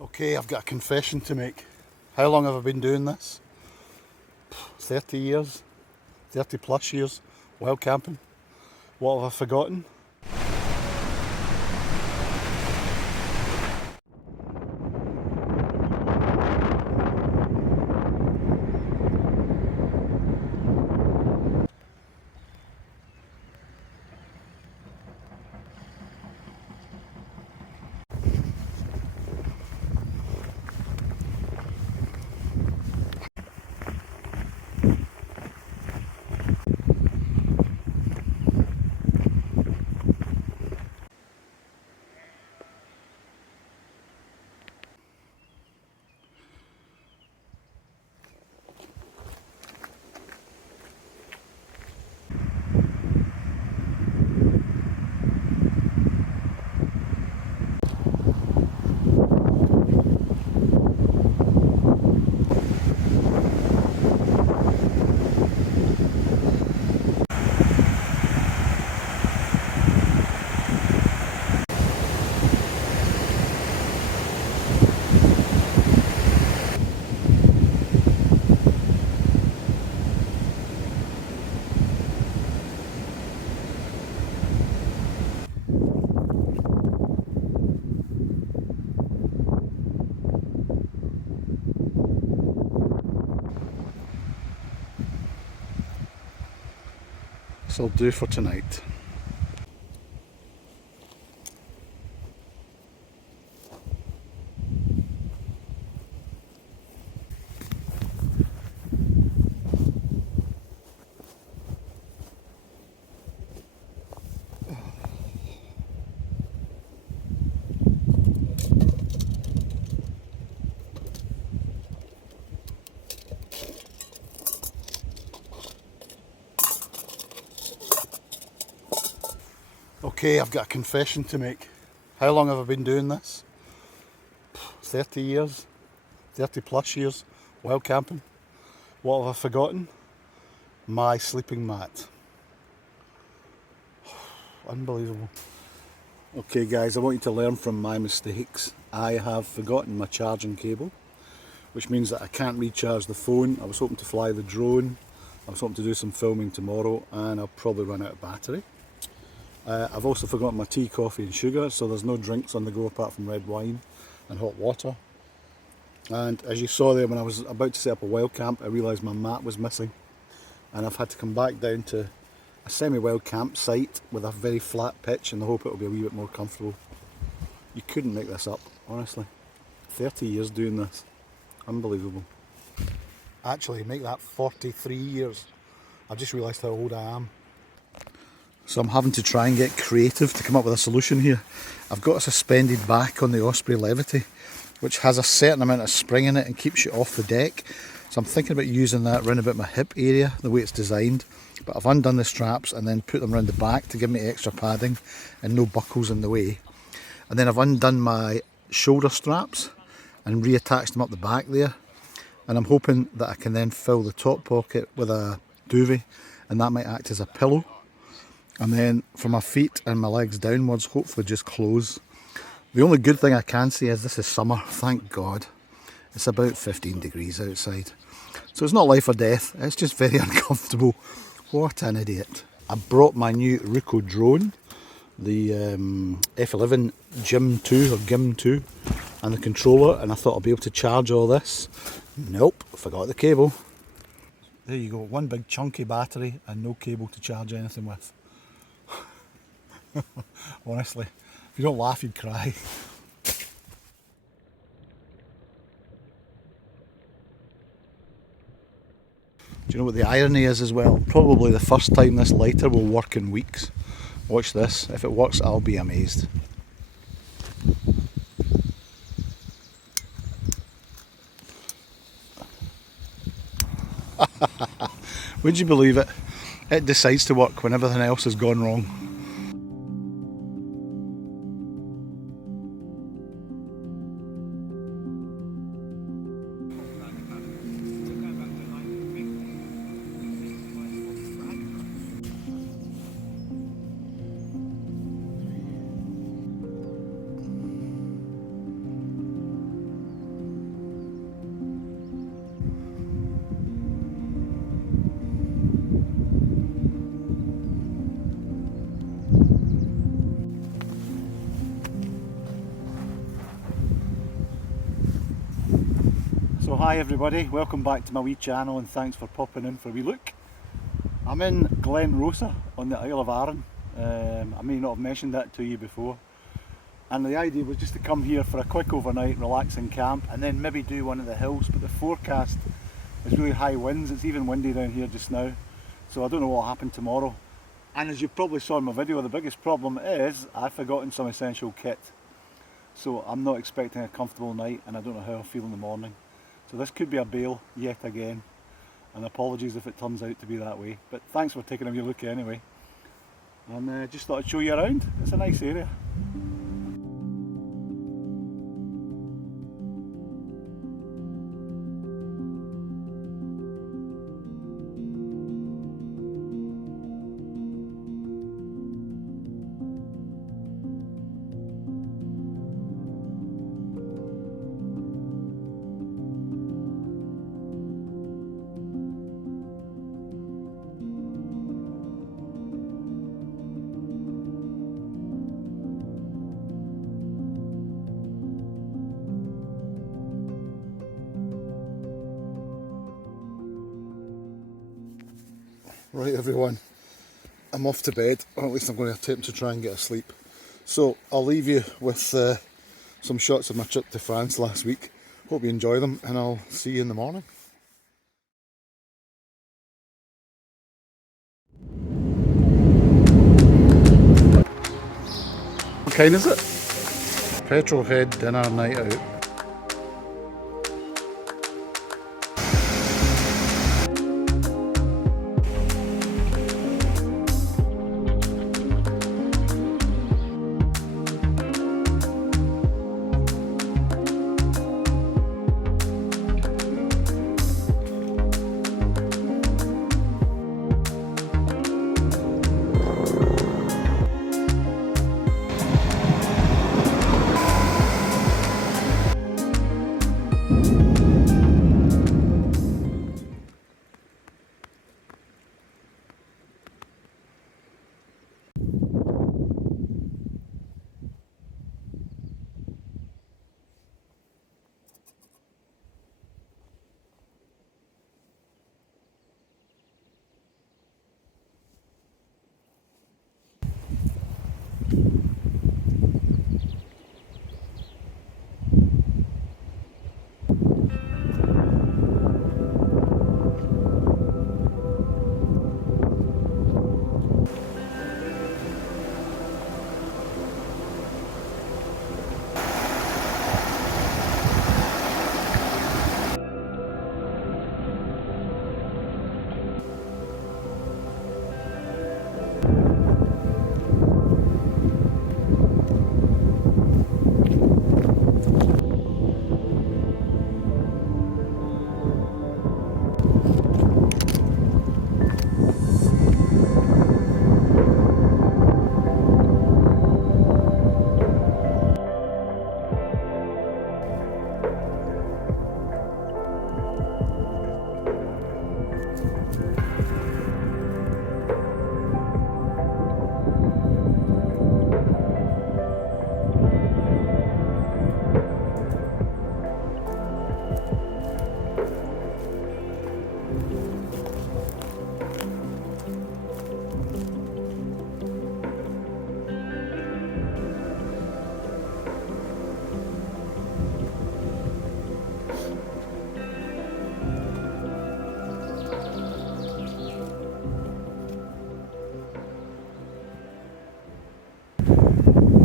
Okay, I've got a confession to make. How long have I been doing this? 30 years, 30 plus years, wild camping. What have I forgotten? This'll do for tonight. Okay, I've got a confession to make. How long have I been doing this? 30 years, 30 plus years, wild camping. What have I forgotten? My sleeping mat. Unbelievable. Okay guys, I want you to learn from my mistakes. I have forgotten my charging cable, which means that I can't recharge the phone. I was hoping to fly the drone. I was hoping to do some filming tomorrow, and I'll probably run out of battery. I've also forgotten my tea, coffee and sugar, so there's no drinks on the go apart from red wine and hot water. And as you saw there, when I was about to set up a wild camp, I realised my mat was missing, and I've had to come back down to a semi-wild campsite with a very flat pitch in the hope it'll be a wee bit more comfortable. You couldn't make this up, honestly. 30 years doing this. Unbelievable. Actually, make that 43 years. I've just realised how old I am. So I'm having to try and get creative to come up with a solution here. I've got a suspended back on the Osprey Levity, which has a certain amount of spring in it and keeps you off the deck. So I'm thinking about using that around about my hip area, the way it's designed. But I've undone the straps and then put them around the back to give me extra padding and no buckles in the way. And then I've undone my shoulder straps and reattached them up the back there. And I'm hoping that I can then fill the top pocket with a duvet, and that might act as a pillow. And then for my feet and my legs downwards, hopefully just close. The only good thing I can say is this is summer, thank God. It's about 15 degrees outside. So it's not life or death, it's just very uncomfortable. What an idiot. I brought my new Ruko drone, the F11 Gym 2 or Gim 2, and the controller, and I thought I'd be able to charge all this. Nope, forgot the cable. There you go, one big chunky battery and no cable to charge anything with. Honestly, if you don't laugh, you'd cry. Do you know what the irony is as well? Probably the first time this lighter will work in weeks. Watch this, if it works I'll be amazed. Would you believe it? It decides to work when everything else has gone wrong. So hi everybody, welcome back to my wee channel and thanks for popping in for a wee look. I'm in Glen Rosa on the Isle of Arran. I may not have mentioned that to you before. And the idea was just to come here for a quick overnight, relaxing camp, and then maybe do one of the hills. But the forecast is really high winds. It's even windy down here just now. So I don't know what will happen tomorrow. And as you probably saw in my video, the biggest problem is I've forgotten some essential kit. So I'm not expecting a comfortable night and I don't know how I'll feel in the morning. So this could be a bail yet again. And apologies if it turns out to be that way. But thanks for taking a wee look anyway. And just thought I'd show you around. It's a nice area. Right everyone, I'm off to bed, or at least I'm going to attempt to try and get asleep. So I'll leave you with some shots of my trip to France last week. Hope you enjoy them and I'll see you in the morning. What kind is it? Petrol head dinner night out.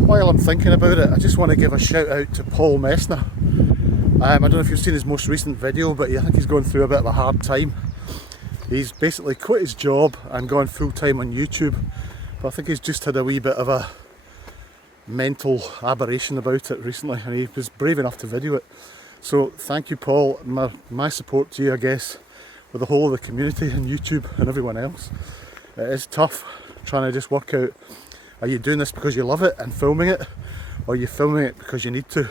While I'm thinking about it, I just want to give a shout out to Paul Messner. I don't know if you've seen his most recent video, but I think he's going through a bit of a hard time. He's basically quit his job and gone full time on YouTube, but I think he's just had a wee bit of a mental aberration about it recently, and he was brave enough to video it. So thank you, Paul. My support to you, I guess, with the whole of the community and YouTube and everyone else. It is tough trying to just work out, are you doing this because you love it and filming it, or are you filming it because you need to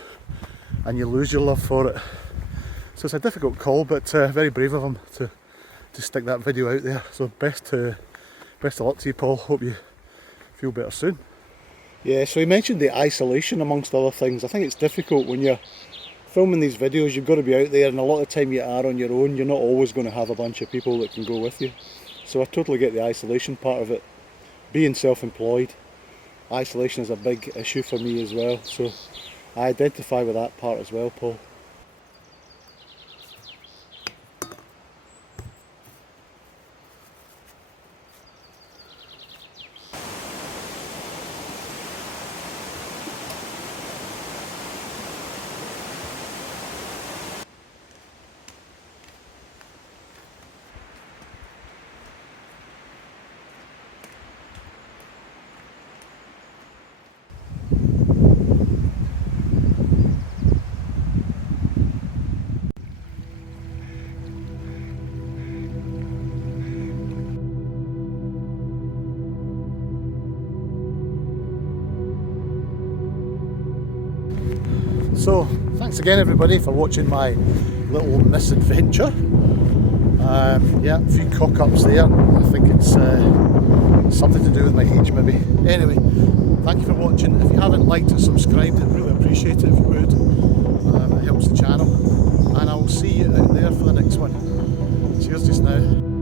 and you lose your love for it? So it's a difficult call, but very brave of him to stick that video out there. So best of luck to you, Paul. Hope you feel better soon. Yeah, so he mentioned the isolation amongst other things. I think it's difficult when you're filming these videos, you've got to be out there, and a lot of the time you are on your own. You're not always going to have a bunch of people that can go with you. So I totally get the isolation part of it. Being self-employed, isolation is a big issue for me as well. So I identify with that part as well, Paul. So thanks again everybody for watching my little misadventure. Yeah, a few cock-ups there. I think it's something to do with my age maybe. Anyway, thank you for watching. If you haven't liked or subscribed, I'd really appreciate it if you would. It helps the channel. And I will see you out there for the next one. Cheers just now.